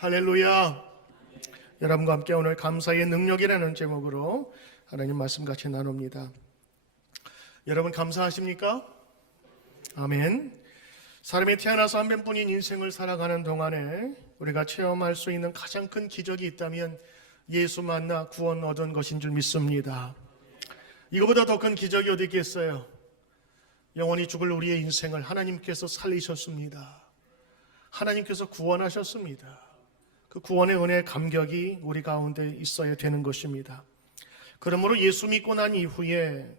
할렐루야. 여러분과 함께 오늘 감사의 능력이라는 제목으로 하나님 말씀 같이 나눕니다. 여러분 감사하십니까? 아멘. 사람이 태어나서 한 번뿐인 인생을 살아가는 동안에 우리가 체험할 수 있는 가장 큰 기적이 있다면 예수 만나 구원 얻은 것인 줄 믿습니다. 이거보다 더 큰 기적이 어디 있겠어요? 영원히 죽을 우리의 인생을 하나님께서 살리셨습니다. 하나님께서 구원하셨습니다. 그 구원의 은혜의 감격이 우리 가운데 있어야 되는 것입니다. 그러므로 예수 믿고 난 이후에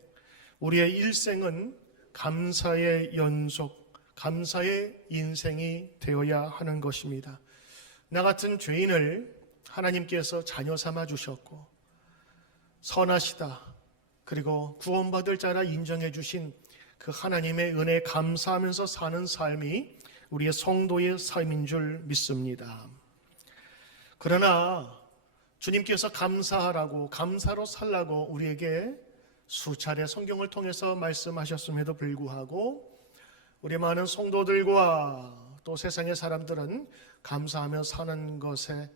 우리의 일생은 감사의 연속, 감사의 인생이 되어야 하는 것입니다. 나 같은 죄인을 하나님께서 자녀 삼아 주셨고 선하시다, 그리고 구원받을 자라 인정해 주신 그 하나님의 은혜에 감사하면서 사는 삶이 우리의 성도의 삶인 줄 믿습니다. 그러나 주님께서 감사하라고, 감사로 살라고 우리에게 수차례 성경을 통해서 말씀하셨음에도 불구하고 우리 많은 성도들과 또 세상의 사람들은 감사하며 사는 것에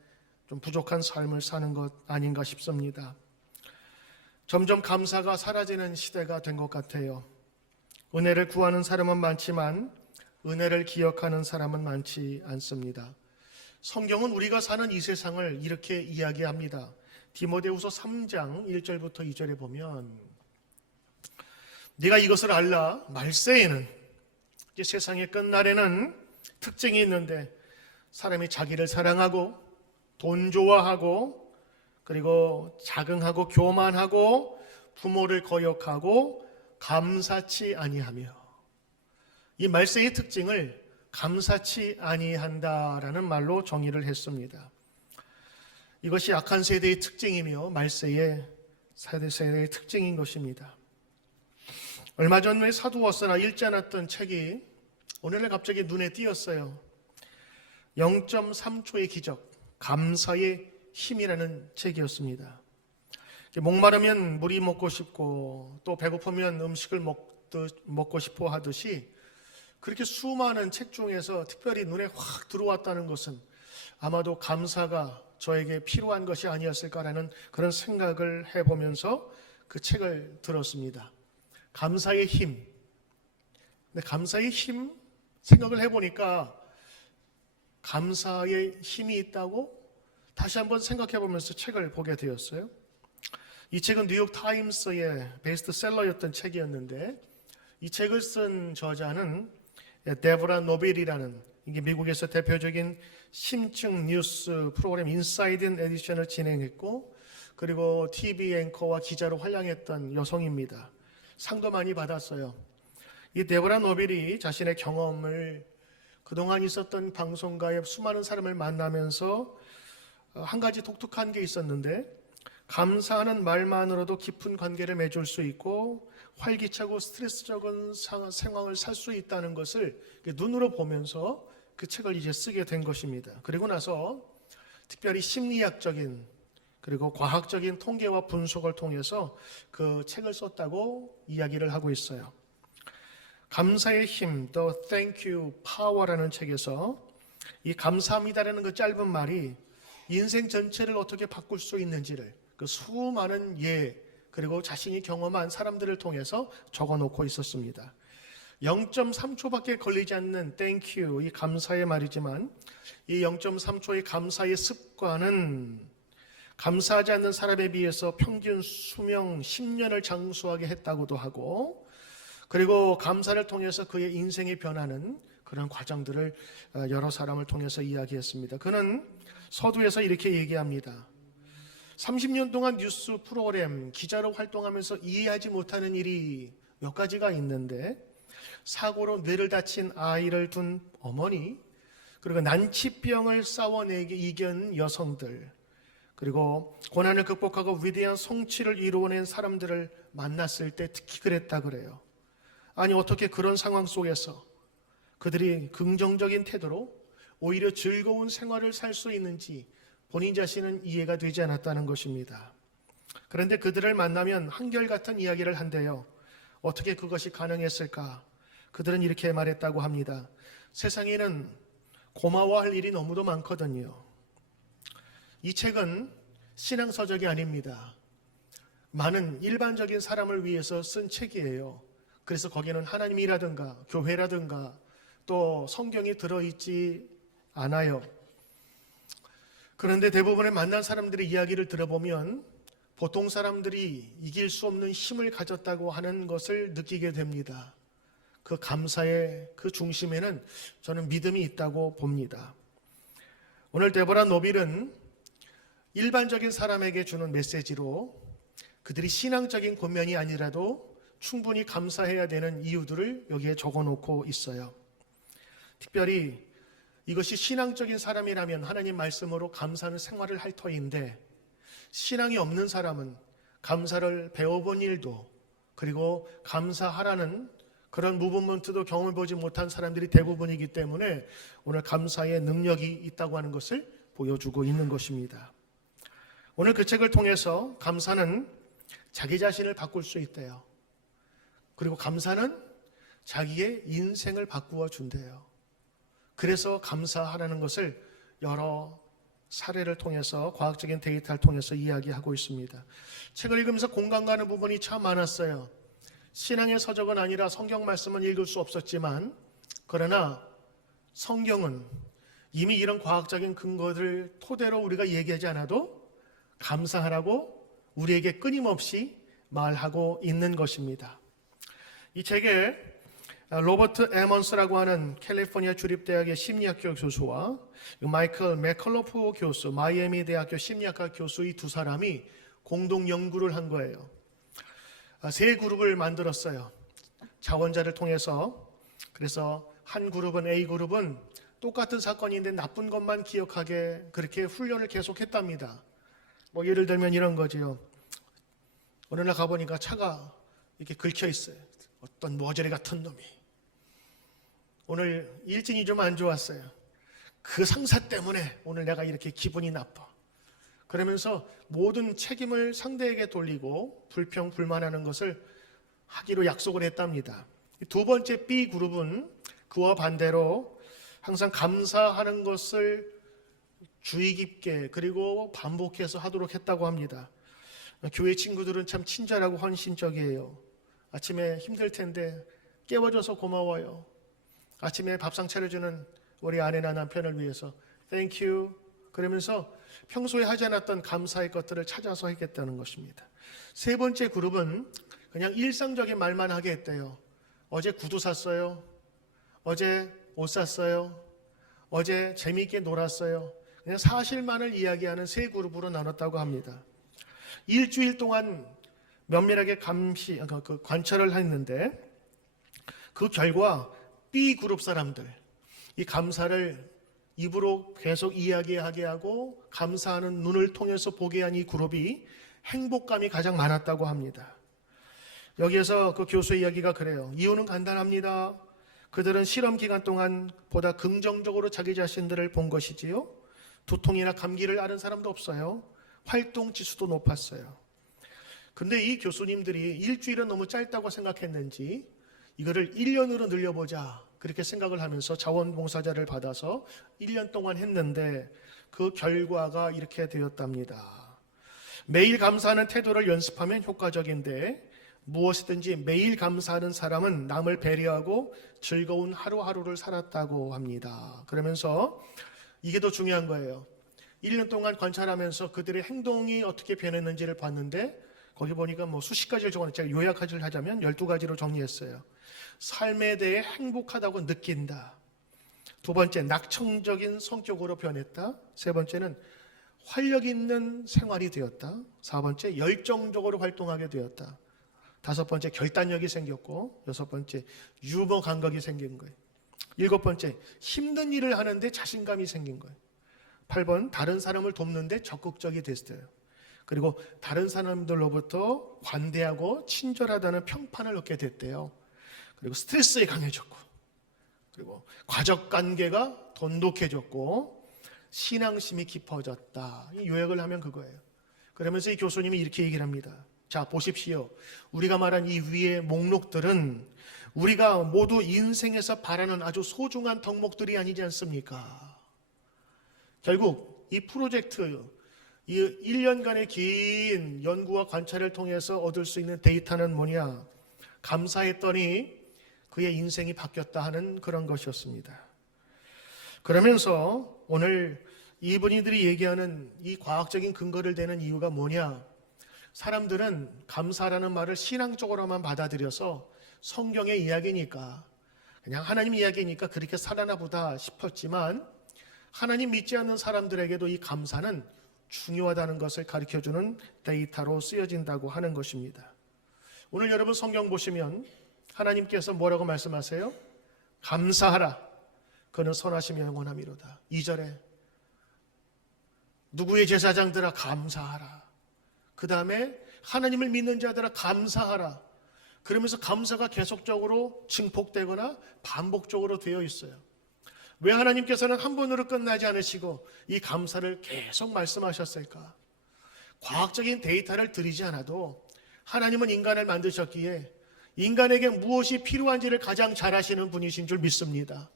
좀 부족한 삶을 사는 것 아닌가 싶습니다. 점점 감사가 사라지는 시대가 된 것 같아요. 은혜를 구하는 사람은 많지만 은혜를 기억하는 사람은 많지 않습니다. 성경은 우리가 사는 이 세상을 이렇게 이야기합니다. 디모데후서 3장 1절부터 2절에 보면 네가 이것을 알라. 말세에는, 이제 세상의 끝날에는 특징이 있는데 사람이 자기를 사랑하고 돈 좋아하고 그리고 자긍하고 교만하고 부모를 거역하고 감사치 아니하며, 이 말세의 특징을 감사치 아니한다라는 말로 정의를 했습니다. 이것이 악한 세대의 특징이며 말세의 세대의 특징인 것입니다. 얼마 전에 사두어서나 읽지 않았던 책이 오늘날 갑자기 눈에 띄었어요. 0.3초의 기적, 감사의 힘이라는 책이었습니다. 목마르면 물이 먹고 싶고 또 배고프면 음식을 먹고 싶어 하듯이 그렇게 수많은 책 중에서 특별히 눈에 확 들어왔다는 것은 아마도 감사가 저에게 필요한 것이 아니었을까라는 그런 생각을 해보면서 그 책을 들었습니다. 감사의 힘. 근데 감사의 힘 생각을 해보니까 감사의 힘이 있다고 다시 한번 생각해보면서 책을 보게 되었어요. 이 책은 뉴욕 타임스의 베스트셀러였던 책이었는데 이 책을 쓴 저자는 데보라 노벨이라는, 이게 미국에서 대표적인 심층 뉴스 프로그램 인사이드 에디션을 진행했고 그리고 TV 앵커와 기자로 활약했던 여성입니다. 상도 많이 받았어요. 이 데보라 노벨이 자신의 경험을 그동안 있었던 방송가의 수많은 사람을 만나면서 한 가지 독특한 게 있었는데, 감사하는 말만으로도 깊은 관계를 맺을 수 있고 활기차고 스트레스적인 상황을 살 수 있다는 것을 눈으로 보면서 그 책을 이제 쓰게 된 것입니다. 그리고 나서 특별히 심리학적인 그리고 과학적인 통계와 분석을 통해서 그 책을 썼다고 이야기를 하고 있어요. 감사의 힘, The Thank You Power라는 책에서 이 감사합니다라는 그 짧은 말이 인생 전체를 어떻게 바꿀 수 있는지를 그 수많은 예 그리고 자신이 경험한 사람들을 통해서 적어놓고 있었습니다. 0.3초밖에 걸리지 않는 Thank you, 이 감사의 말이지만 이 0.3초의 감사의 습관은 감사하지 않는 사람에 비해서 평균 수명 10년을 장수하게 했다고도 하고, 그리고 감사를 통해서 그의 인생이 변하는 그런 과정들을 여러 사람을 통해서 이야기했습니다. 그는 서두에서 이렇게 얘기합니다. 30년 동안 뉴스 프로그램 기자로 활동하면서 이해하지 못하는 일이 몇 가지가 있는데, 사고로 뇌를 다친 아이를 둔 어머니, 그리고 난치병을 싸워내기 이긴 여성들, 그리고 고난을 극복하고 위대한 성취를 이루어낸 사람들을 만났을 때 특히 그랬다 그래요. 아니 어떻게 그런 상황 속에서 그들이 긍정적인 태도로 오히려 즐거운 생활을 살 수 있는지 본인 자신은 이해가 되지 않았다는 것입니다. 그런데 그들을 만나면 한결같은 이야기를 한대요. 어떻게 그것이 가능했을까? 그들은 이렇게 말했다고 합니다. 세상에는 고마워할 일이 너무도 많거든요. 이 책은 신앙서적이 아닙니다. 많은 일반적인 사람을 위해서 쓴 책이에요. 그래서 거기는 하나님이라든가 교회라든가 또 성경이 들어있지 않아요. 그런데 대부분의 만난 사람들의 이야기를 들어보면 보통 사람들이 이길 수 없는 힘을 가졌다고 하는 것을 느끼게 됩니다. 그 감사의 그 중심에는 저는 믿음이 있다고 봅니다. 오늘 데보라 노빌은 일반적인 사람에게 주는 메시지로 그들이 신앙적인 권면이 아니라도 충분히 감사해야 되는 이유들을 여기에 적어놓고 있어요. 특별히 이것이 신앙적인 사람이라면 하나님 말씀으로 감사하는 생활을 할 터인데, 신앙이 없는 사람은 감사를 배워본 일도, 그리고 감사하라는 그런 무브먼트도 경험해보지 못한 사람들이 대부분이기 때문에 오늘 감사의 능력이 있다고 하는 것을 보여주고 있는 것입니다. 오늘 그 책을 통해서 감사는 자기 자신을 바꿀 수 있대요. 그리고 감사는 자기의 인생을 바꾸어 준대요. 그래서 감사하라는 것을 여러 사례를 통해서, 과학적인 데이터를 통해서 이야기하고 있습니다. 책을 읽으면서 공감 가는 부분이 참 많았어요. 신앙의 서적은 아니라 성경 말씀은 읽을 수 없었지만, 그러나 성경은 이미 이런 과학적인 근거를 토대로 우리가 얘기하지 않아도 감사하라고 우리에게 끊임없이 말하고 있는 것입니다. 이 책에 로버트 에먼스라고 하는 캘리포니아 주립대학의 심리학교 교수와 마이클 맥컬로프 교수, 마이애미 대학교 심리학과 교수, 이 두 사람이 공동 연구를 한 거예요. 세 그룹을 만들었어요. 자원자를 통해서. 그래서 한 그룹은, A그룹은 똑같은 사건인데 나쁜 것만 기억하게 그렇게 훈련을 계속했답니다. 뭐 예를 들면 이런 거지요. 어느 날 가보니까 차가 이렇게 긁혀 있어요. 어떤 머저리 같은 놈이. 오늘 일진이 좀 안 좋았어요. 그 상사 때문에 오늘 내가 이렇게 기분이 나빠. 그러면서 모든 책임을 상대에게 돌리고 불평, 불만하는 것을 하기로 약속을 했답니다. 두 번째 B그룹은 그와 반대로 항상 감사하는 것을 주의 깊게 그리고 반복해서 하도록 했다고 합니다. 교회 친구들은 참 친절하고 헌신적이에요. 아침에 힘들 텐데 깨워줘서 고마워요. 아침에 밥상 차려주는 우리 아내나 남편을 위해서 Thank you. 그러면서 평소에 하지 않았던 감사의 것들을 찾아서 했겠다는 것입니다. 세 번째 그룹은 그냥 일상적인 말만 하게 했대요. 어제 구두 샀어요. 어제 옷 샀어요. 어제 재미있게 놀았어요. 그냥 사실만을 이야기하는 세 그룹으로 나눴다고 합니다. 일주일 동안 면밀하게 관찰을 했는데 그 결과 B그룹 사람들, 이 감사를 입으로 계속 이야기하게 하고 감사하는 눈을 통해서 보게 한 이 그룹이 행복감이 가장 많았다고 합니다. 여기에서 그 교수의 이야기가 그래요. 이유는 간단합니다. 그들은 실험 기간 동안 보다 긍정적으로 자기 자신들을 본 것이지요. 두통이나 감기를 앓은 사람도 없어요. 활동 지수도 높았어요. 근데 이 교수님들이 일주일은 너무 짧다고 생각했는지 이거를 1년으로 늘려보자 그렇게 생각을 하면서 자원봉사자를 받아서 1년 동안 했는데 그 결과가 이렇게 되었답니다. 매일 감사하는 태도를 연습하면 효과적인데 무엇이든지 매일 감사하는 사람은 남을 배려하고 즐거운 하루하루를 살았다고 합니다. 그러면서 이게 더 중요한 거예요. 1년 동안 관찰하면서 그들의 행동이 어떻게 변했는지를 봤는데 거기 보니까 뭐 수십 가지를 적어놨는데 제가 요약을 하자면 12가지로 정리했어요. 삶에 대해 행복하다고 느낀다. 두 번째, 낙천적인 성격으로 변했다. 세 번째는 활력 있는 생활이 되었다. 네 번째, 열정적으로 활동하게 되었다. 다섯 번째, 결단력이 생겼고, 여섯 번째, 유머 감각이 생긴 거예요. 일곱 번째, 힘든 일을 하는데 자신감이 생긴 거예요. 8번, 다른 사람을 돕는데 적극적이 됐어요. 그리고 다른 사람들로부터 관대하고 친절하다는 평판을 얻게 됐대요. 그리고 스트레스에 강해졌고, 그리고 가족 관계가 돈독해졌고, 신앙심이 깊어졌다. 이 요약을 하면 그거예요. 그러면서 이 교수님이 이렇게 얘기를 합니다. 자, 보십시오. 우리가 말한 이 위의 목록들은 우리가 모두 인생에서 바라는 아주 소중한 덕목들이 아니지 않습니까? 결국 이 프로젝트, 이 1년간의 긴 연구와 관찰을 통해서 얻을 수 있는 데이터는 뭐냐? 감사했더니 그의 인생이 바뀌었다 하는 그런 것이었습니다. 그러면서 오늘 이분들이 얘기하는 이 과학적인 근거를 대는 이유가 뭐냐? 사람들은 감사라는 말을 신앙적으로만 받아들여서 성경의 이야기니까, 그냥 하나님 이야기니까 그렇게 살아나 보다 싶었지만, 하나님 믿지 않는 사람들에게도 이 감사는 중요하다는 것을 가르쳐주는 데이터로 쓰여진다고 하는 것입니다. 오늘 여러분 성경 보시면 하나님께서 뭐라고 말씀하세요? 감사하라. 그는 선하시며 영원함이로다. 2절에 누구의 제사장들아 감사하라. 그 다음에 하나님을 믿는 자들아 감사하라. 그러면서 감사가 계속적으로 증폭되거나 반복적으로 되어 있어요. 왜 하나님께서는 한 번으로 끝나지 않으시고 이 감사를 계속 말씀하셨을까? 과학적인 데이터를 드리지 않아도 하나님은 인간을 만드셨기에 인간에게 무엇이 필요한지를 가장 잘 아시는 분이신 줄 믿습니다.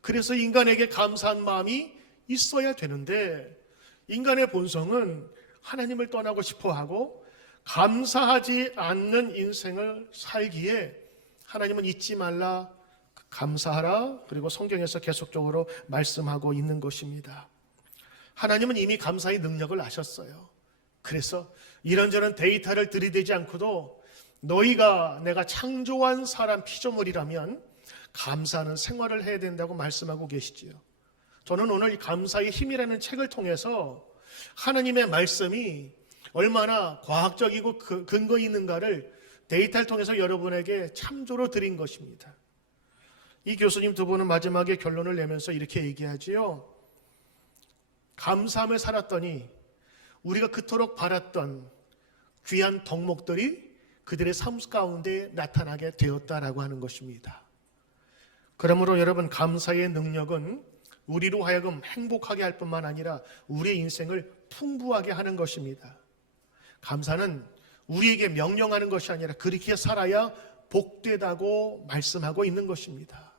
그래서 인간에게 감사한 마음이 있어야 되는데, 인간의 본성은 하나님을 떠나고 싶어하고 감사하지 않는 인생을 살기에 하나님은 잊지 말라, 감사하라, 그리고 성경에서 계속적으로 말씀하고 있는 것입니다. 하나님은 이미 감사의 능력을 아셨어요. 그래서 이런저런 데이터를 들이대지 않고도 너희가 내가 창조한 사람 피조물이라면 감사하는 생활을 해야 된다고 말씀하고 계시지요. 저는 오늘 이 감사의 힘이라는 책을 통해서 하나님의 말씀이 얼마나 과학적이고 근거 있는가를 데이터를 통해서 여러분에게 참조로 드린 것입니다. 이 교수님 두 분은 마지막에 결론을 내면서 이렇게 얘기하지요. 감사함을 살았더니 우리가 그토록 바랐던 귀한 덕목들이 그들의 삶 가운데 나타나게 되었다라고 하는 것입니다. 그러므로 여러분, 감사의 능력은 우리로 하여금 행복하게 할 뿐만 아니라 우리의 인생을 풍부하게 하는 것입니다. 감사는 우리에게 명령하는 것이 아니라 그렇게 살아야 복되다고 말씀하고 있는 것입니다.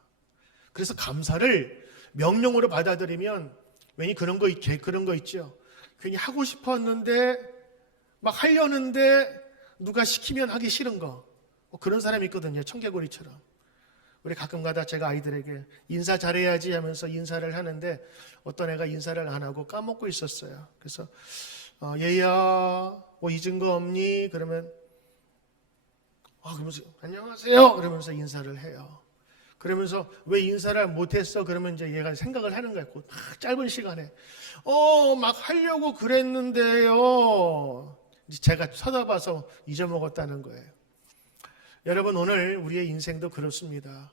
그래서 감사를 명령으로 받아들이면 괜히 그런 거 있죠. 괜히 하고 싶었는데 막 하려는데 누가 시키면 하기 싫은 거, 그런 사람이 있거든요. 청개구리처럼. 우리 가끔가다 제가 아이들에게 인사 잘해야지 하면서 인사를 하는데 어떤 애가 인사를 안 하고 까먹고 있었어요. 그래서 얘야 뭐 잊은 거 없니? 그러면 그러면서 안녕하세요 그러면서 인사를 해요. 그러면서 왜 인사를 못했어? 그러면 이제 얘가 생각을 하는 거예요. 막 짧은 시간에 막 하려고 그랬는데요. 제가 쳐다봐서 잊어먹었다는 거예요. 여러분, 오늘 우리의 인생도 그렇습니다.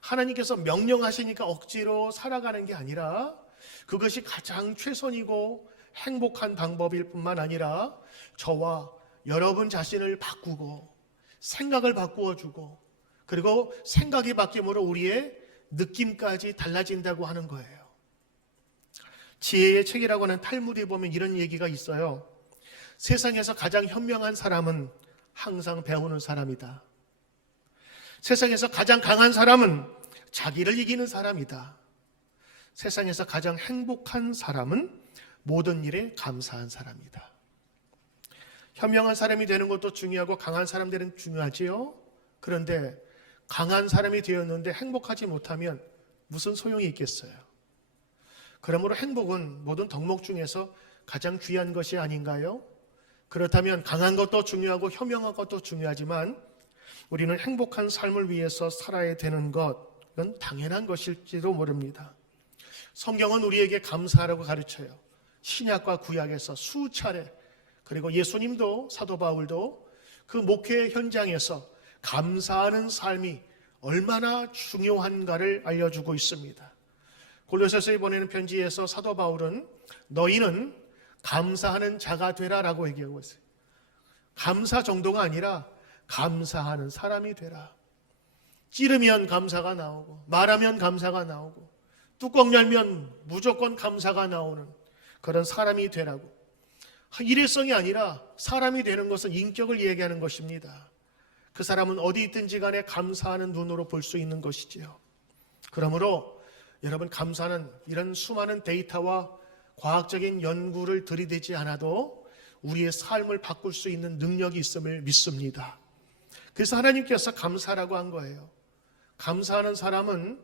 하나님께서 명령하시니까 억지로 살아가는 게 아니라 그것이 가장 최선이고 행복한 방법일 뿐만 아니라 저와 여러분 자신을 바꾸고 생각을 바꾸어주고 그리고 생각이 바뀜으로 우리의 느낌까지 달라진다고 하는 거예요. 지혜의 책이라고 하는 탈무드에 보면 이런 얘기가 있어요. 세상에서 가장 현명한 사람은 항상 배우는 사람이다. 세상에서 가장 강한 사람은 자기를 이기는 사람이다. 세상에서 가장 행복한 사람은 모든 일에 감사한 사람이다. 현명한 사람이 되는 것도 중요하고 강한 사람 되는 것도 중요하지요. 그런데 강한 사람이 되었는데 행복하지 못하면 무슨 소용이 있겠어요? 그러므로 행복은 모든 덕목 중에서 가장 귀한 것이 아닌가요? 그렇다면 강한 것도 중요하고 현명한 것도 중요하지만 우리는 행복한 삶을 위해서 살아야 되는 것은 당연한 것일지도 모릅니다. 성경은 우리에게 감사하라고 가르쳐요. 신약과 구약에서 수차례, 그리고 예수님도 사도 바울도 그 목회 현장에서 감사하는 삶이 얼마나 중요한가를 알려주고 있습니다. 골로새서에 보내는 편지에서 사도 바울은 너희는 감사하는 자가 되라라고 얘기하고 있어요. 감사 정도가 아니라 감사하는 사람이 되라. 찌르면 감사가 나오고 말하면 감사가 나오고 뚜껑 열면 무조건 감사가 나오는 그런 사람이 되라고. 일회성이 아니라 사람이 되는 것은 인격을 얘기하는 것입니다. 그 사람은 어디 있든지 간에 감사하는 눈으로 볼 수 있는 것이지요. 그러므로 여러분, 감사는 이런 수많은 데이터와 과학적인 연구를 들이대지 않아도 우리의 삶을 바꿀 수 있는 능력이 있음을 믿습니다. 그래서 하나님께서 감사라고 한 거예요. 감사하는 사람은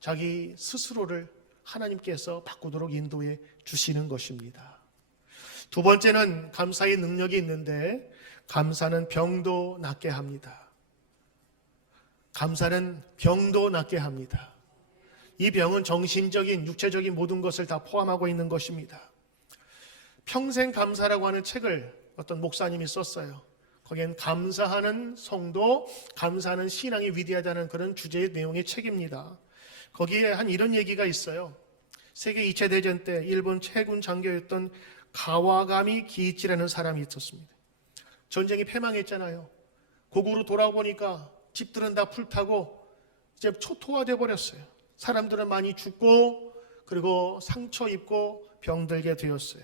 자기 스스로를 하나님께서 바꾸도록 인도해 주시는 것입니다. 두 번째는 감사의 능력이 있는데, 감사는 병도 낫게 합니다. 감사는 병도 낫게 합니다. 이 병은 정신적인, 육체적인 모든 것을 다 포함하고 있는 것입니다. 평생 감사라고 하는 책을 어떤 목사님이 썼어요. 거기엔 감사하는 성도, 감사하는 신앙이 위대하다는 그런 주제의 내용의 책입니다. 거기에 한 이런 얘기가 있어요. 세계 2차 대전 때 일본 해군 장교였던 가와가미 기이치라는 사람이 있었습니다. 전쟁이 패망했잖아요. 고국으로 돌아보니까 집들은 다 불타고 이제 초토화돼 버렸어요. 사람들은 많이 죽고 그리고 상처 입고 병들게 되었어요.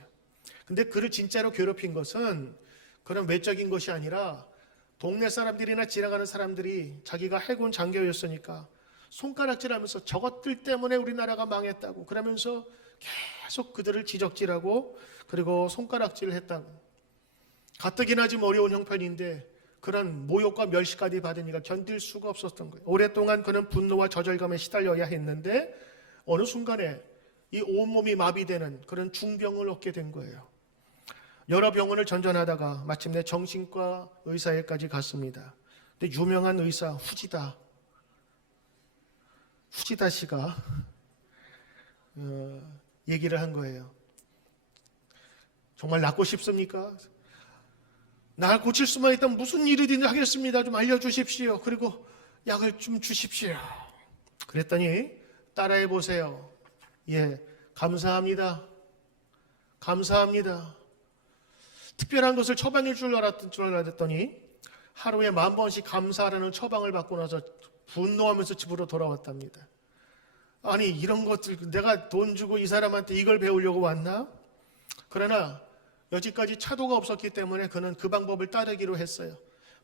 근데 그를 진짜로 괴롭힌 것은 그런 외적인 것이 아니라 동네 사람들이나 지나가는 사람들이 자기가 해군 장교였으니까 손가락질하면서 저것들 때문에 우리나라가 망했다고 그러면서 계속 그들을 지적질하고 그리고 손가락질을 했다고. 가뜩이나 좀 어려운 형편인데 그런 모욕과 멸시까지 받으니까 견딜 수가 없었던 거예요. 오랫동안 그는 분노와 좌절감에 시달려야 했는데 어느 순간에 이 온몸이 마비되는 그런 중병을 얻게 된 거예요. 여러 병원을 전전하다가 마침내 정신과 의사에까지 갔습니다. 근데 유명한 의사 후지다 씨가 얘기를 한 거예요. 정말 낫고 싶습니까? 날 고칠 수만 있다면 무슨 일이든 하겠습니다. 좀 알려주십시오. 그리고 약을 좀 주십시오. 그랬더니 따라해 보세요. 예, 감사합니다. 감사합니다. 특별한 것을 처방일 줄 알았더니 하루에 10,000번씩 감사하라는 처방을 받고 나서 분노하면서 집으로 돌아왔답니다. 아니 이런 것들 내가 돈 주고 이 사람한테 이걸 배우려고 왔나? 그러나 여지까지 차도가 없었기 때문에 그는 그 방법을 따르기로 했어요.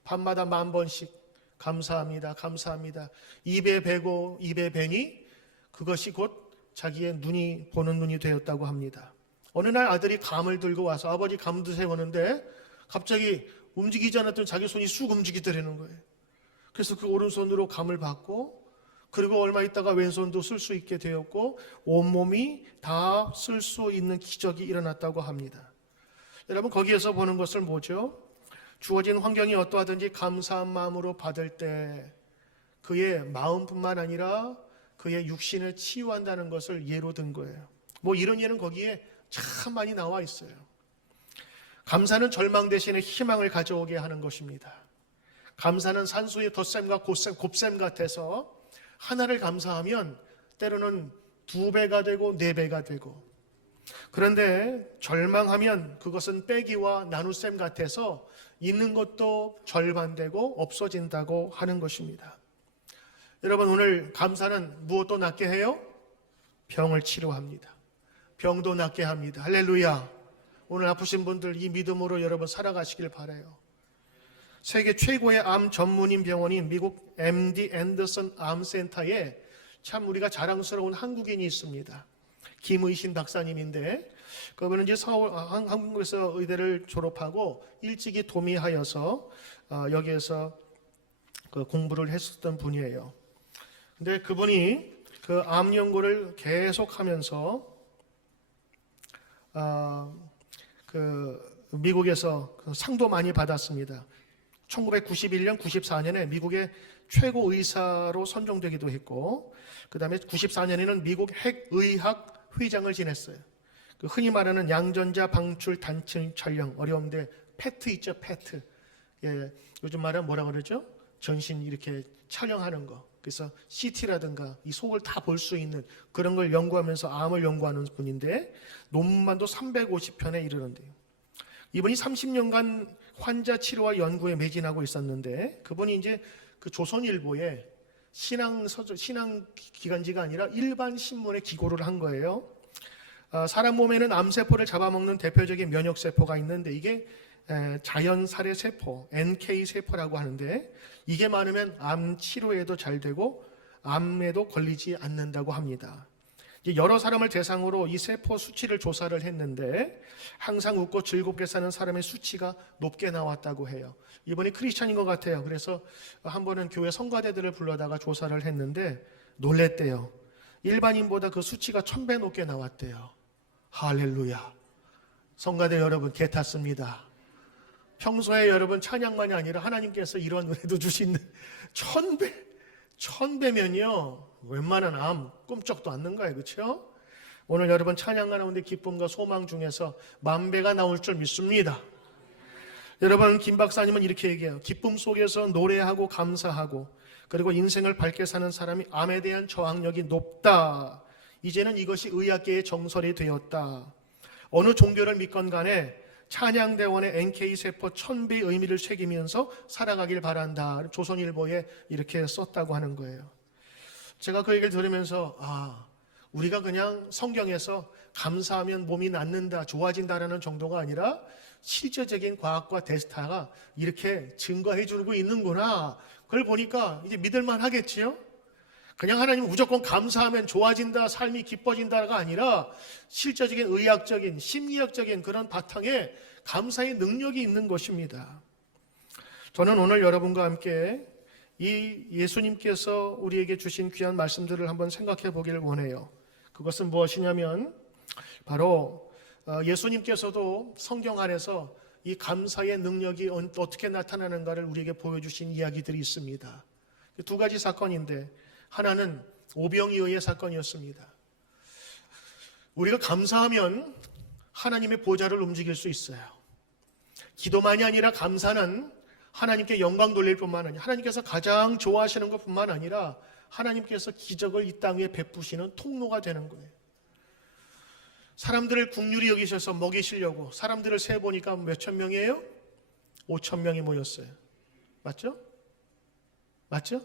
밤마다 10,000번씩 감사합니다. 감사합니다. 입에 배고 입에 배니 그것이 곧 자기의 눈이 보는 눈이 되었다고 합니다. 어느 날 아들이 감을 들고 와서 아버지 감 드세요 하는데 갑자기 움직이지 않았던 자기 손이 쑥 움직이더라는 거예요. 그래서 그 오른손으로 감을 받고 그리고 얼마 있다가 왼손도 쓸 수 있게 되었고 온몸이 다 쓸 수 있는 기적이 일어났다고 합니다. 여러분 거기에서 보는 것을 뭐죠? 주어진 환경이 어떠하든지 감사한 마음으로 받을 때 그의 마음뿐만 아니라 그의 육신을 치유한다는 것을 예로 든 거예요. 뭐 이런 예는 거기에 참 많이 나와 있어요. 감사는 절망 대신에 희망을 가져오게 하는 것입니다. 감사는 산소의 덧셈과 곱셈 같아서 하나를 감사하면 때로는 2배가 되고 4배가 되고, 그런데 절망하면 그것은 빼기와 나눗셈 같아서 있는 것도 절반되고 없어진다고 하는 것입니다. 여러분 오늘 감사는 무엇도 낫게 해요? 병을 치료합니다. 병도 낫게 합니다. 할렐루야. 오늘 아프신 분들 이 믿음으로 여러분 살아가시길 바라요. 세계 최고의 암 전문인 병원인 미국 MD 앤더슨 암센터에 참 우리가 자랑스러운 한국인이 있습니다. 김의신 박사님인데 그분은 이제 한국에서 의대를 졸업하고 일찍이 도미하여서 여기에서 그 공부를 했었던 분이에요. 근데 그분이 그 암 연구를 계속하면서 그 미국에서 상도 많이 받았습니다. 1991년, 94년에 미국의 최고 의사로 선정되기도 했고, 그 다음에 94년에는 미국 핵의학 회장을 지냈어요. 그 흔히 말하는 양전자 방출 단층 촬영, 어려운데 페트 있죠, 페트. 예, 요즘 말하면 뭐라 그러죠? 전신 이렇게 촬영하는 거. 그래서 CT라든가 이 속을 다 볼 수 있는 그런 걸 연구하면서 암을 연구하는 분인데 논문만도 350편에 이르는데요. 이분이 30년간 환자 치료와 연구에 매진하고 있었는데 그분이 이제 그 조선일보에 신앙 기관지가 아니라 일반 신문에 기고를 한 거예요. 사람 몸에는 암세포를 잡아먹는 대표적인 면역세포가 있는데 이게 자연살의 세포, NK세포라고 하는데 이게 많으면 암 치료에도 잘 되고 암에도 걸리지 않는다고 합니다. 여러 사람을 대상으로 이 세포 수치를 조사를 했는데 항상 웃고 즐겁게 사는 사람의 수치가 높게 나왔다고 해요. 이번이 크리스찬인 것 같아요. 그래서 한 번은 교회 성가대들을 불러다가 조사를 했는데 놀랬대요. 일반인보다 그 수치가 1000배 높게 나왔대요. 할렐루야. 성가대 여러분 개 탔습니다. 평소에 여러분 찬양만이 아니라 하나님께서 이런 은혜도 주시는 1000배면요 웬만한 암 꿈쩍도 않는 거예요. 그렇죠? 오늘 여러분 찬양 가운데 기쁨과 소망 중에서 10,000배가 나올 줄 믿습니다. 여러분 김 박사님은 이렇게 얘기해요. 기쁨 속에서 노래하고 감사하고 그리고 인생을 밝게 사는 사람이 암에 대한 저항력이 높다. 이제는 이것이 의학계의 정설이 되었다. 어느 종교를 믿건 간에 찬양대원의 NK세포 1000배의 의미를 새기면서 살아가길 바란다. 조선일보에 이렇게 썼다고 하는 거예요. 제가 그 얘기를 들으면서 우리가 그냥 성경에서 감사하면 몸이 낫는다, 좋아진다라는 정도가 아니라 실제적인 과학과 데이터가 이렇게 증거해 주고 있는구나. 그걸 보니까 이제 믿을만 하겠지요? 그냥 하나님 무조건 감사하면 좋아진다, 삶이 기뻐진다가 아니라 실제적인 의학적인, 심리학적인 그런 바탕에 감사의 능력이 있는 것입니다. 저는 오늘 여러분과 함께 이 예수님께서 우리에게 주신 귀한 말씀들을 한번 생각해 보기를 원해요. 그것은 무엇이냐면 바로 예수님께서도 성경 안에서 이 감사의 능력이 어떻게 나타나는가를 우리에게 보여주신 이야기들이 있습니다. 두 가지 사건인데 하나는 오병이어의 사건이었습니다. 우리가 감사하면 하나님의 보좌를 움직일 수 있어요. 기도만이 아니라 감사는 하나님께 영광 돌릴 뿐만 아니라 하나님께서 가장 좋아하시는 것뿐만 아니라 하나님께서 기적을 이 땅에 베푸시는 통로가 되는 거예요. 사람들을 긍휼히 여기셔서 먹이시려고 사람들을 세보니까 몇천 명이에요? 5,000명이 모였어요. 맞죠? 맞죠?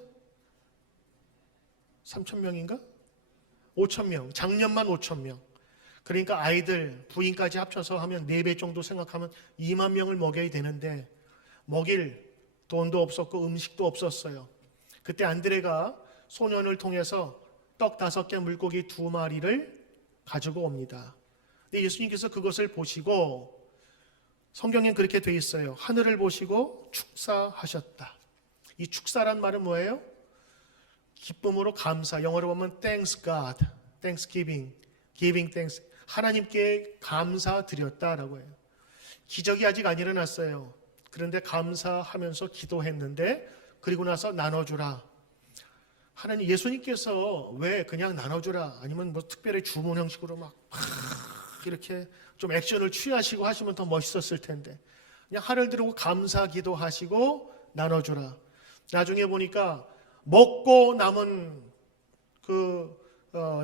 3,000명인가? 5,000명. 작년만 5,000명. 그러니까 아이들, 부인까지 합쳐서 하면 4배 정도 생각하면 2만 명을 먹여야 되는데 먹일 돈도 없었고 음식도 없었어요. 그때 안드레가 소년을 통해서 떡 5개, 물고기 2마리를 가지고 옵니다. 근데 예수님께서 그것을 보시고 성경엔 그렇게 돼 있어요. 하늘을 보시고 축사하셨다. 이 축사란 말은 뭐예요? 기쁨으로 감사. 영어로 보면 thanks God, thanksgiving, giving thanks. 하나님께 감사드렸다라고 해요. 기적이 아직 안 일어났어요. 그런데 감사하면서 기도했는데 그리고 나서 나눠주라. 하나님 예수님께서 왜 그냥 나눠주라 아니면 뭐 특별히 주문 형식으로 막 이렇게 좀 액션을 취하시고 하시면 더 멋있었을 텐데 그냥 하늘 들고 감사 기도하시고 나눠주라. 나중에 보니까 먹고 남은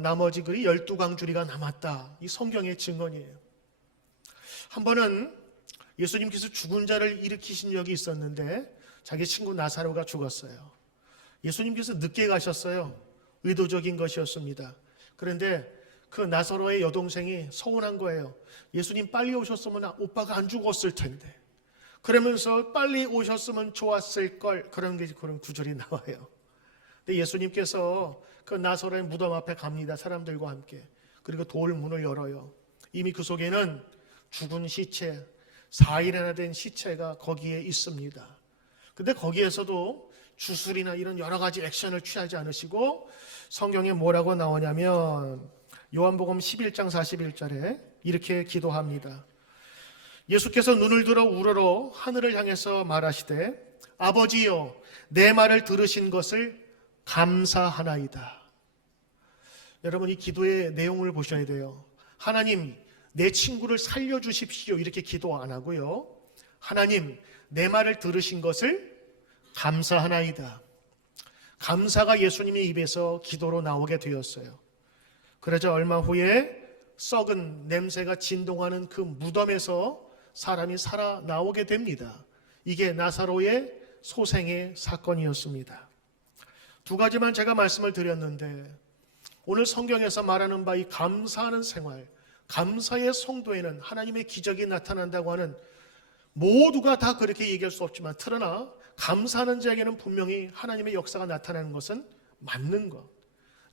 나머지 글이 12광주리가 남았다. 이 성경의 증언이에요. 한 번은 예수님께서 죽은 자를 일으키신 적이 있었는데 자기 친구 나사로가 죽었어요. 예수님께서 늦게 가셨어요. 의도적인 것이었습니다. 그런데 그 나사로의 여동생이 서운한 거예요. 예수님 빨리 오셨으면 오빠가 안 죽었을 텐데. 그러면서 빨리 오셨으면 좋았을 걸. 그런 구절이 나와요. 근데 예수님께서 그 나사로의 무덤 앞에 갑니다. 사람들과 함께. 그리고 돌 문을 열어요. 이미 그 속에는 죽은 시체, 4일이나 된 시체가 거기에 있습니다. 근데 거기에서도 주술이나 이런 여러 가지 액션을 취하지 않으시고 성경에 뭐라고 나오냐면 요한복음 11장 41절에 이렇게 기도합니다. 예수께서 눈을 들어 우러러 하늘을 향해서 말하시되 아버지여 내 말을 들으신 것을 감사하나이다. 여러분 이 기도의 내용을 보셔야 돼요. 하나님 내 친구를 살려주십시오 이렇게 기도 안 하고요. 하나님 내 말을 들으신 것을 감사하나이다. 감사가 예수님의 입에서 기도로 나오게 되었어요. 그러자 얼마 후에 썩은 냄새가 진동하는 그 무덤에서 사람이 살아나오게 됩니다. 이게 나사로의 소생의 사건이었습니다. 두 가지만 제가 말씀을 드렸는데 오늘 성경에서 말하는 바 이 감사하는 생활, 감사의 성도에는 하나님의 기적이 나타난다고 하는 모두가 다 그렇게 얘기할 수 없지만 그러나 감사하는 자에게는 분명히 하나님의 역사가 나타나는 것은 맞는 것.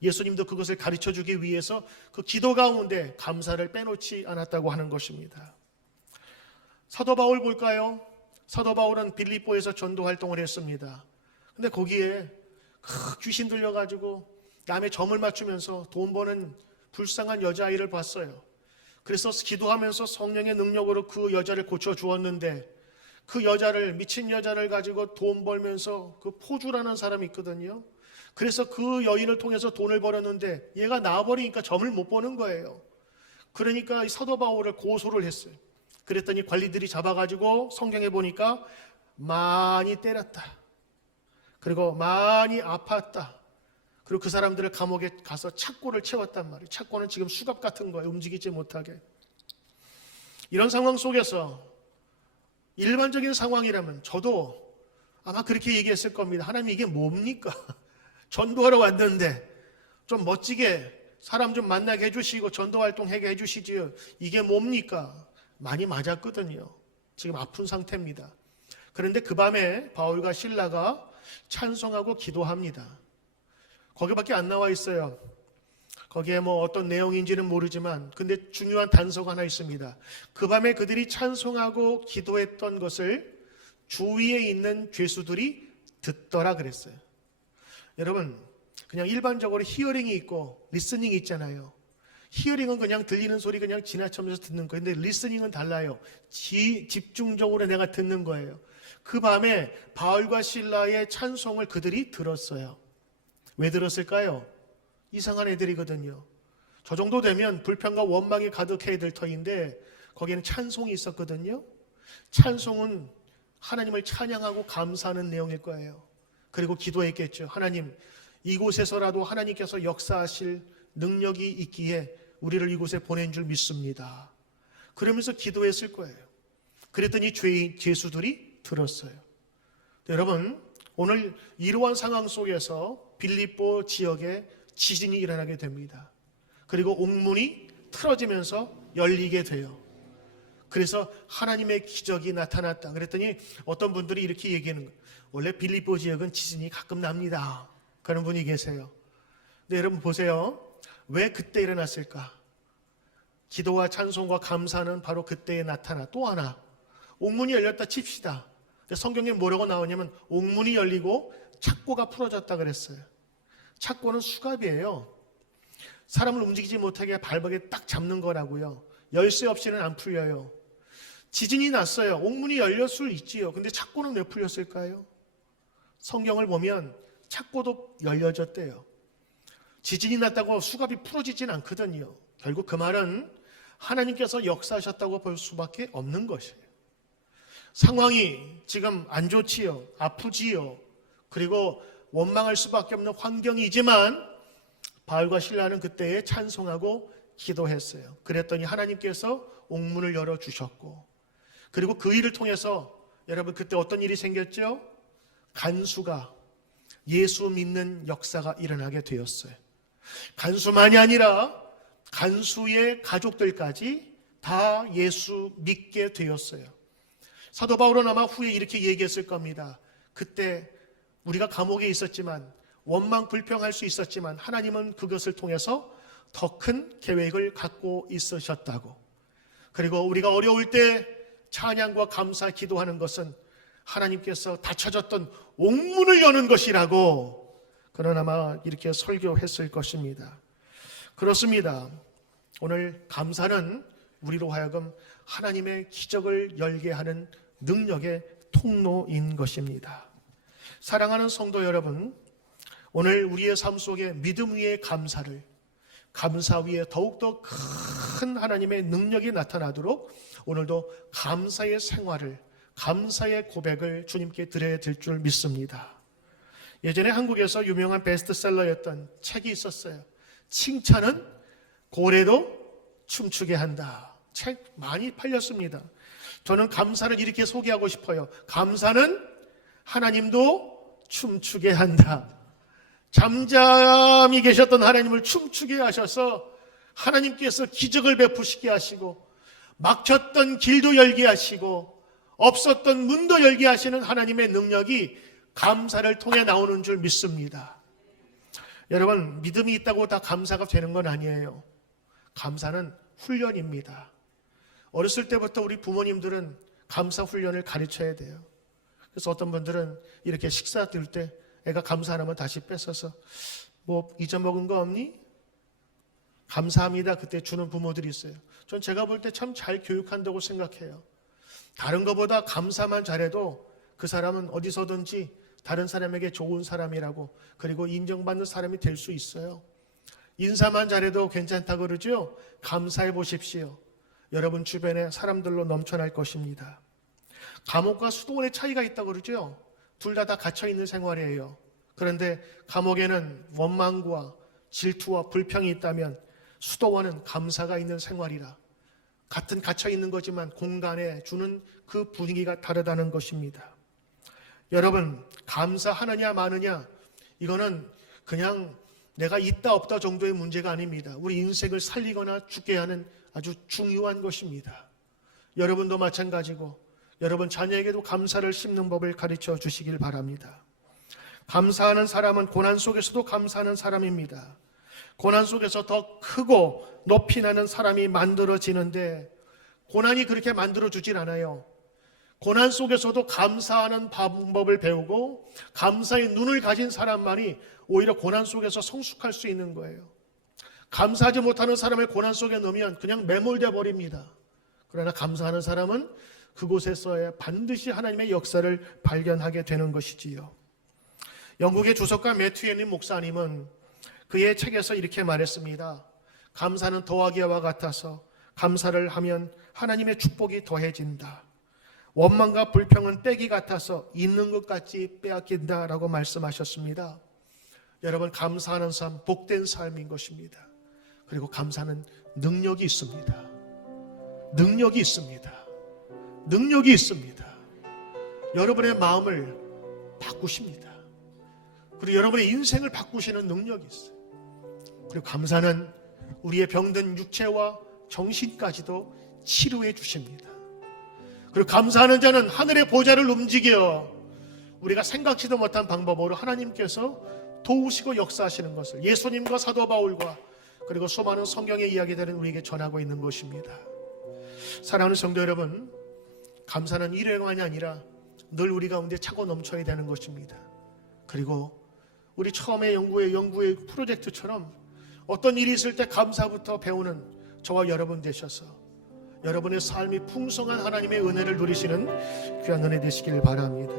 예수님도 그것을 가르쳐주기 위해서 그 기도 가운데 감사를 빼놓지 않았다고 하는 것입니다. 사도 바울 볼까요? 사도 바울은 빌립보에서 전도 활동을 했습니다. 근데 거기에 귀신 들려가지고 남의 점을 맞추면서 돈 버는 불쌍한 여자아이를 봤어요. 그래서 기도하면서 성령의 능력으로 그 여자를 고쳐주었는데, 그 여자를, 미친 여자를 가지고 돈 벌면서 그 포주라는 사람이 있거든요. 그래서 그 여인을 통해서 돈을 벌었는데 얘가 나와버리니까 점을 못 버는 거예요. 그러니까 이 사도 바울을 고소를 했어요. 그랬더니 관리들이 잡아가지고 성경에 보니까 많이 때렸다, 그리고 많이 아팠다, 그리고 그 사람들을 감옥에 가서 착고를 채웠단 말이에요. 착고는 지금 수갑 같은 거예요. 움직이지 못하게. 이런 상황 속에서 일반적인 상황이라면 저도 아마 그렇게 얘기했을 겁니다. 하나님, 이게 뭡니까? 전도하러 왔는데 좀 멋지게 사람 좀 만나게 해주시고 전도활동하게 해주시지요. 이게 뭡니까? 많이 맞았거든요. 지금 아픈 상태입니다. 그런데 그 밤에 바울과 실라가 찬송하고 기도합니다. 거기밖에 안 나와 있어요. 거기에 뭐 어떤 내용인지는 모르지만 근데 중요한 단서가 하나 있습니다. 그 밤에 그들이 찬송하고 기도했던 것을 주위에 있는 죄수들이 듣더라 그랬어요. 여러분, 그냥 일반적으로 히어링이 있고 리스닝이 있잖아요. 히어링은 그냥 들리는 소리 그냥 지나치면서 듣는 거예요. 근데 리스닝은 달라요. 집중적으로 내가 듣는 거예요. 그 밤에 바울과 실라의 찬송을 그들이 들었어요. 왜 들었을까요? 이상한 애들이거든요. 저 정도 되면 불평과 원망이 가득해야 될 터인데 거기에는 찬송이 있었거든요. 찬송은 하나님을 찬양하고 감사하는 내용일 거예요. 그리고 기도했겠죠. 하나님, 이곳에서라도 하나님께서 역사하실 능력이 있기에 우리를 이곳에 보낸 줄 믿습니다. 그러면서 기도했을 거예요. 그랬더니 죄수들이 들었어요. 여러분, 오늘 이러한 상황 속에서 빌립보 지역에 지진이 일어나게 됩니다. 그리고 옥문이 틀어지면서 열리게 돼요. 그래서 하나님의 기적이 나타났다. 그랬더니 어떤 분들이 이렇게 얘기하는 거예요. 원래 빌립보 지역은 지진이 가끔 납니다. 그런 분이 계세요. 근데 여러분 보세요. 왜 그때 일어났을까? 기도와 찬송과 감사는 바로 그때에 나타나. 또 하나, 옥문이 열렸다 칩시다. 성경에 뭐라고 나오냐면 옥문이 열리고 착고가 풀어졌다 그랬어요. 착고는 수갑이에요. 사람을 움직이지 못하게 발목에 딱 잡는 거라고요. 열쇠 없이는 안 풀려요. 지진이 났어요. 옥문이 열렸을 수 있지요. 근데 착고는 왜 풀렸을까요? 성경을 보면 착고도 열려졌대요. 지진이 났다고 수갑이 풀어지진 않거든요. 결국 그 말은 하나님께서 역사하셨다고 볼 수밖에 없는 것이에요. 상황이 지금 안 좋지요. 아프지요. 그리고 원망할 수밖에 없는 환경이지만 바울과 실라는 그때에 찬송하고 기도했어요. 그랬더니 하나님께서 옥문을 열어주셨고, 그리고 그 일을 통해서 여러분 그때 어떤 일이 생겼죠? 간수가 예수 믿는 역사가 일어나게 되었어요. 간수만이 아니라 간수의 가족들까지 다 예수 믿게 되었어요. 사도 바울은 아마 후에 이렇게 얘기했을 겁니다. 그때 우리가 감옥에 있었지만 원망 불평할 수 있었지만 하나님은 그것을 통해서 더 큰 계획을 갖고 있으셨다고. 그리고 우리가 어려울 때 찬양과 감사 기도하는 것은 하나님께서 닫혀졌던 옥문을 여는 것이라고 그는 아마 이렇게 설교했을 것입니다. 그렇습니다. 오늘 감사는 우리로 하여금 하나님의 기적을 열게 하는 능력의 통로인 것입니다. 사랑하는 성도 여러분, 오늘 우리의 삶 속에 믿음 위에 감사를, 감사 위에 더욱더 큰 하나님의 능력이 나타나도록 오늘도 감사의 생활을, 감사의 고백을 주님께 드려야 될 줄 믿습니다. 예전에 한국에서 유명한 베스트셀러였던 책이 있었어요. 칭찬은 고래도 춤추게 한다. 책 많이 팔렸습니다. 저는 감사를 이렇게 소개하고 싶어요. 감사는 하나님도 춤추게 한다. 잠잠히 계셨던 하나님을 춤추게 하셔서 하나님께서 기적을 베푸시게 하시고 막혔던 길도 열게 하시고 없었던 문도 열게 하시는 하나님의 능력이 감사를 통해 나오는 줄 믿습니다. 여러분, 믿음이 있다고 다 감사가 되는 건 아니에요. 감사는 훈련입니다. 어렸을 때부터 우리 부모님들은 감사 훈련을 가르쳐야 돼요. 그래서 어떤 분들은 이렇게 식사 들 때 애가 감사 안 하면 다시 뺏어서 뭐 잊어먹은 거 없니? 감사합니다. 그때 주는 부모들이 있어요. 전 제가 볼 때 참 잘 교육한다고 생각해요. 다른 것보다 감사만 잘해도 그 사람은 어디서든지 다른 사람에게 좋은 사람이라고, 그리고 인정받는 사람이 될 수 있어요. 인사만 잘해도 괜찮다고 그러죠? 감사해 보십시오. 여러분 주변에 사람들로 넘쳐날 것입니다. 감옥과 수도원의 차이가 있다고 그러죠? 둘 다 갇혀있는 생활이에요. 그런데 감옥에는 원망과 질투와 불평이 있다면 수도원은 감사가 있는 생활이라, 같은 갇혀있는 거지만 공간에 주는 그 분위기가 다르다는 것입니다. 여러분, 감사하느냐 마느냐, 이거는 그냥 내가 있다 없다 정도의 문제가 아닙니다. 우리 인생을 살리거나 죽게 하는 아주 중요한 것입니다. 여러분도 마찬가지고 여러분 자녀에게도 감사를 심는 법을 가르쳐 주시길 바랍니다. 감사하는 사람은 고난 속에서도 감사하는 사람입니다. 고난 속에서 더 크고 높이 나는 사람이 만들어지는데, 고난이 그렇게 만들어주질 않아요. 고난 속에서도 감사하는 방법을 배우고 감사의 눈을 가진 사람만이 오히려 고난 속에서 성숙할 수 있는 거예요. 감사하지 못하는 사람을 고난 속에 넣으면 그냥 매몰돼 버립니다. 그러나 감사하는 사람은 그곳에서의 반드시 하나님의 역사를 발견하게 되는 것이지요. 영국의 주석가 매튜 헨리 목사님은 그의 책에서 이렇게 말했습니다. 감사는 더하기와 같아서 감사를 하면 하나님의 축복이 더해진다. 원망과 불평은 빼기 같아서 있는 것 같이 빼앗긴다라고 말씀하셨습니다. 여러분, 감사하는 삶, 복된 삶인 것입니다. 그리고 감사는 능력이 있습니다. 능력이 있습니다. 능력이 있습니다. 여러분의 마음을 바꾸십니다. 그리고 여러분의 인생을 바꾸시는 능력이 있어요. 그리고 감사는 우리의 병든 육체와 정신까지도 치료해 주십니다. 그리고 감사하는 자는 하늘의 보좌를 움직여 우리가 생각지도 못한 방법으로 하나님께서 도우시고 역사하시는 것을 예수님과 사도 바울과 그리고 수많은 성경의 이야기들은 우리에게 전하고 있는 것입니다. 사랑하는 성도 여러분, 감사는 일회만이 아니라 늘 우리 가운데 차고 넘쳐야 되는 것입니다. 그리고 우리 처음에 연구의 프로젝트처럼 어떤 일이 있을 때 감사부터 배우는 저와 여러분 되셔서 여러분의 삶이 풍성한 하나님의 은혜를 누리시는 귀한 은혜 되시길 바랍니다.